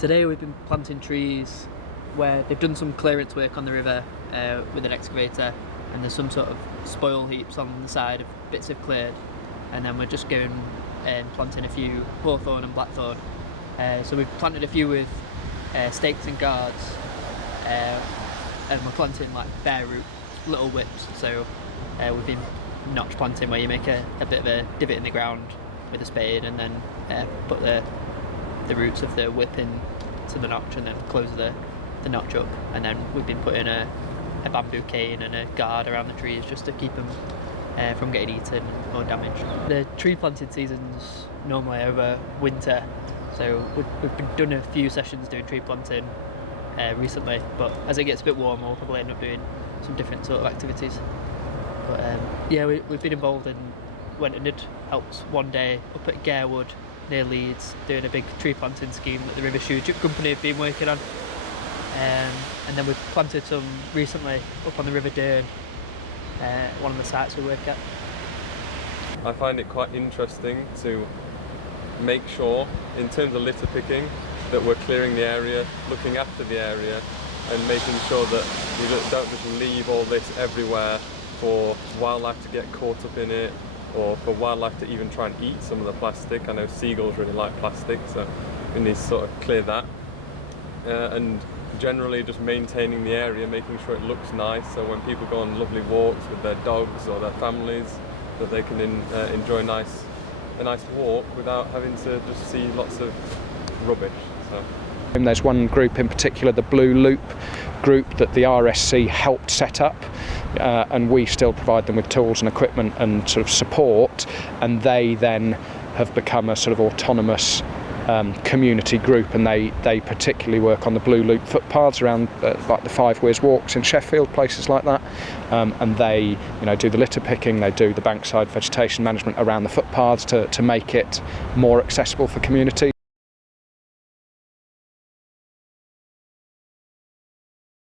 Today we've been planting trees where they've done some clearance work on the river with an excavator, and there's some sort of spoil heaps on the side of bits they've cleared, and then we're just going and planting a few hawthorn and blackthorn. So we've planted a few with stakes and guards, and we're planting like bare root little whips. So we've been notch planting where you make a bit of a divot in the ground with a spade, and then put the roots of the whip in to the notch, and then close the notch up. And then we've been putting a bamboo cane and a guard around the trees just to keep them from getting eaten or damaged. The tree planting season's normally over winter, so we've been done a few sessions doing tree planting recently, but as it gets a bit warmer we'll probably end up doing some different sort of activities. But yeah, we've been involved in, went and did helped one day up at Garewood near Leeds doing a big tree planting scheme that the River Stewardship Company have been working on, and then we've planted some recently up on the River Dearn, one of the sites we work at. I find it quite interesting to make sure, in terms of litter picking, that we're clearing the area, looking after the area, and making sure that we don't just leave all this everywhere for wildlife to get caught up in it, or for wildlife to even try and eat some of the plastic. I know seagulls really like plastic, so we need to sort of clear that. And generally just maintaining the area, making sure it looks nice, so when people go on lovely walks with their dogs or their families, that they can enjoy a nice walk without having to just see lots of rubbish. So. And there's one group in particular, the Blue Loop group, that the RSC helped set up, and we still provide them with tools and equipment and sort of support, and they then have become a sort of autonomous community group, and they particularly work on the Blue Loop footpaths around like the Five Weirs walks in Sheffield, places like that, and they do the litter picking, they do the bankside vegetation management around the footpaths to make it more accessible for communities.